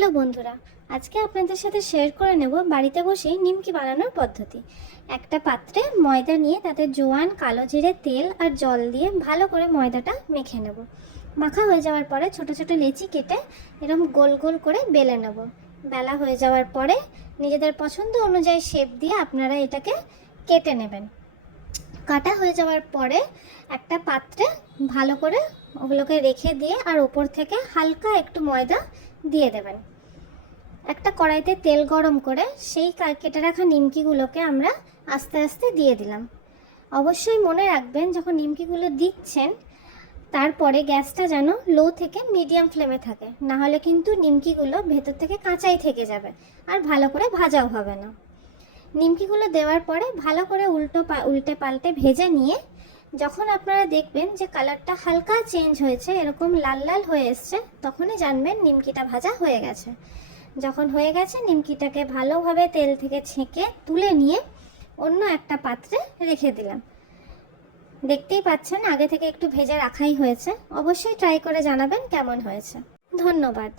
Hello বন্ধুরা, আজকে আপনাদের সাথে শেয়ার করে নেব বাড়িতে বসেই নিমকি বানানোর পদ্ধতি। একটা পাত্রে ময়দা নিয়ে তাতে জোয়ান, কালো জিরে, তেল আর জল দিয়ে ভালো করে ময়দাটা মেখে নেব। মাখা হয়ে যাওয়ার পরে ছোট ছোট লেচি কেটে এরকম গোল গোল করে বেলে নেব। বেলা হয়ে যাওয়ার পরে নিজেদের পছন্দ অনুযায়ী শেপ দিয়ে আপনারা এটাকে কেটে নেবেন। কাটা হয়ে যাওয়ার পরে একটা পাত্রে ভালো করে ওগুলোকে রেখে দিয়ে আর ওপর থেকে হালকা একটু ময়দা দিয়ে দেবেন। একটা কড়াইতে তেল গরম করে সেই কেটে রাখা নিমকিগুলোকে আমরা আস্তে আস্তে দিয়ে দিলাম। অবশ্যই মনে রাখবেন যখন নিমকিগুলো দিচ্ছেন তারপরে গ্যাসটা যেন লো থেকে মিডিয়াম ফ্লেমে থাকে, না হলে কিন্তু নিমকিগুলো ভেতর থেকে কাঁচাই থেকে যাবে আর ভালো করে ভাজাও হবে না। নিমকিগুলো দেওয়ার পরে ভালো করে উল্টে পাল্টে ভেজে নিয়ে যখন আপনারা দেখবেন যে কালারটা হালকা চেঞ্জ হয়েছে, এরকম লাল লাল হয়ে এসছে, তখনই জানবেন নিমকিটা ভাজা হয়ে গেছে। যখন হয়ে গেছে নিমকিটাকে ভালোভাবে তেল থেকে ছেঁকে তুলে নিয়ে অন্য একটা পাত্রে রেখে দিলাম। দেখতেই পাচ্ছেন আগে থেকে একটু ভেজে রাখাই হয়েছে। অবশ্যই ট্রাই করে জানাবেন কেমন হয়েছে। ধন্যবাদ।